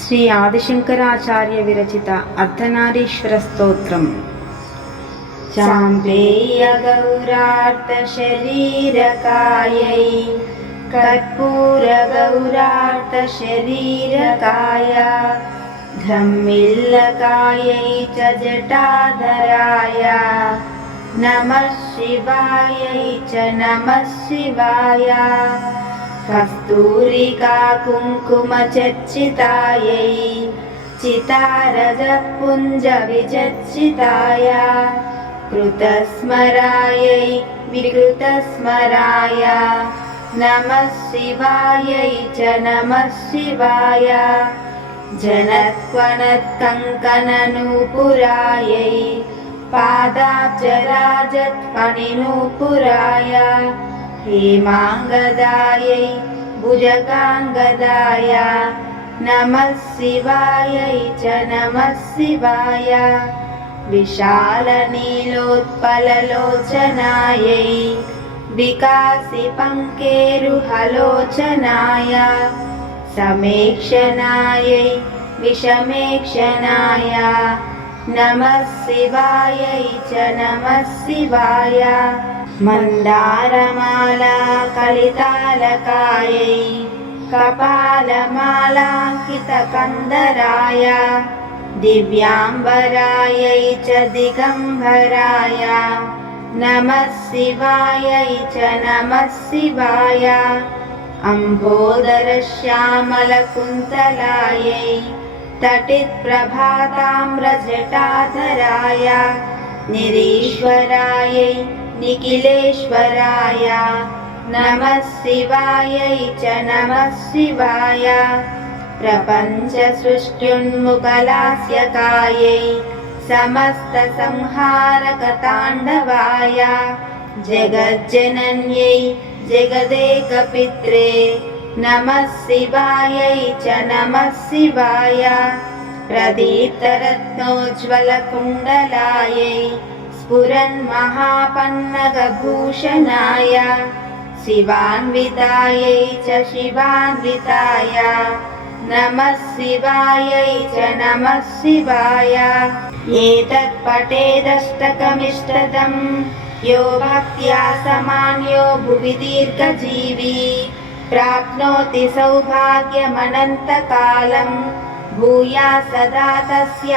శ్రీ ఆదిశంకరాచార్య విరచిత అర్ధనారీశ్వర స్తోత్రం చాంపేయ గౌరార్త శరీరకాయై కర్పూర గౌరార్త శరీరకాయ ధమ్మిల్లకాయై చ జటాధరాయ कस्तूरिका कुङ्कुमचर्चितायै चितारजपुञ्जविचिताय कृतस्मरायै विकृतस्मराय नमः शिवायै च नमः शिवाय जनत्वनत्कङ्कननूपुरायै पादाब्जराजत्पणिनूपुराय हेमाङ्गदायै भुजगाङ्गदाय नमः शिवायै च नमः शिवाय विशालनीलोत्पललोचनायै विकासिपङ्केरुहलोचनाय समेक्षणायै विषमेक्षणाय नमः शिवायै च नमः शिवाय मन्दारमाला कलितालकायै कपालमालाङ्कितकन्दराय दिव्याम्बरायै च दिगम्बराय नमः शिवायै च नमः शिवाय अम्बोदरश्यामलकुन्तलायै तटित्प्रभाताम्रजटाधराय निरीश्वरायै निखिलेश्वराय नमः शिवायै च नमः शिवाय प्रपञ्चसृष्ट्युन्मुखलास्यकायै समस्तसंहारकताण्डवाय जगज्जनन्यै जगदेकपित्रे नमः शिवायै च नमः शिवाय प्रदीप्तरत्नोज्ज्वलकुण्डलायै स्फुरन्महापन्नगभूषणाय शिवान्वितायै च शिवान्विताय नमः शिवायै च नमः शिवाय। एतत् पठेदष्टकमिष्टदम् यो भक्त्या समान्यो भुवि दीर्घजीवी प्राप्नोति सौभाग्यमनन्तकालम् भूया सदा तस्य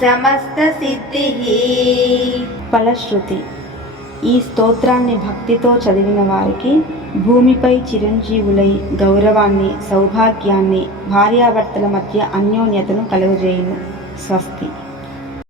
సమస్తసిద్ధిః ఫలశ్రుతి ఈ స్తోత్రాన్ని భక్తితో చదివిన వారికి భూమిపై చిరంజీవులై గౌరవాన్ని సౌభాగ్యాన్ని భార్యాభర్తల మధ్య అన్యోన్యతను కలుగజేయును. స్వస్తి.